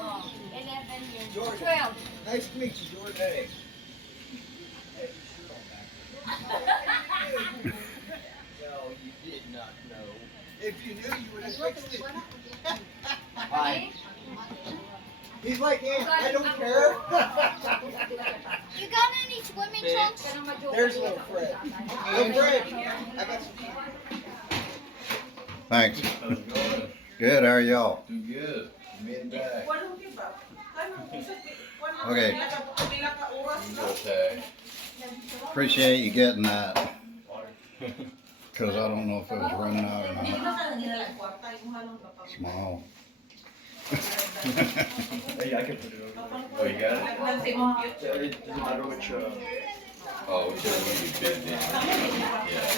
Oh, 11 years. Jordan. 12. Nice to meet you, Jordan. Hey. No, you did not know. If you knew, you would have fixed it. Hi. He's like, hey, I don't care. You got any swimming trunks? There's little Fred. Little Fred, I got some. Thanks. How's it going? Good, how are y'all? Doing good. Mid back. Okay, Okay. appreciate you getting that. Cause I don't know if it was running out or not. Small. Hey, I can put it over. Oh, you got it? It doesn't matter which, Oh, whichever one you bid in. Yeah.